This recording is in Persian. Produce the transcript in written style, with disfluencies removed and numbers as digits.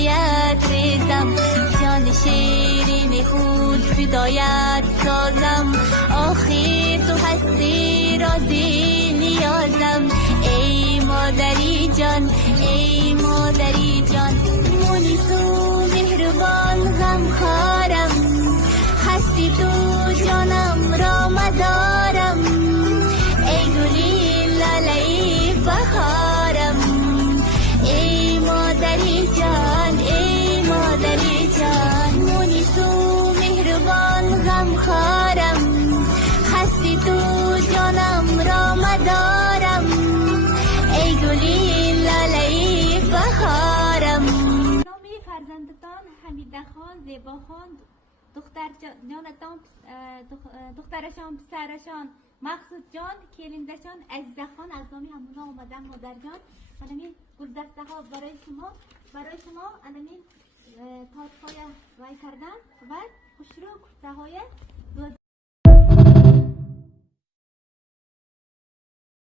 حمایت ریزم، جان شیرین خود فدایت سازم. آخر تو هستی رازی نیازم، ای مادری جان ای مادری جان. مونس و مهربان غمخوارم، هستی تو جانم را مدارم. ای گلی لاله بهارم، ای مادری جان ای مادری جان. مونس و مهربان غمخوارم، هستی تو جانم را مدارم. ای گلی لاله بهارم. نامی فرزندتان حمیده خان، زیبا خان، دخترشان، پسرشان مقصود جان، کلندشان عزیزه خان، از نامی همونا آمدن مادر جان. انمین گلدسته ها برای شما انمین تارت های وای کردن و خوشرو کرده های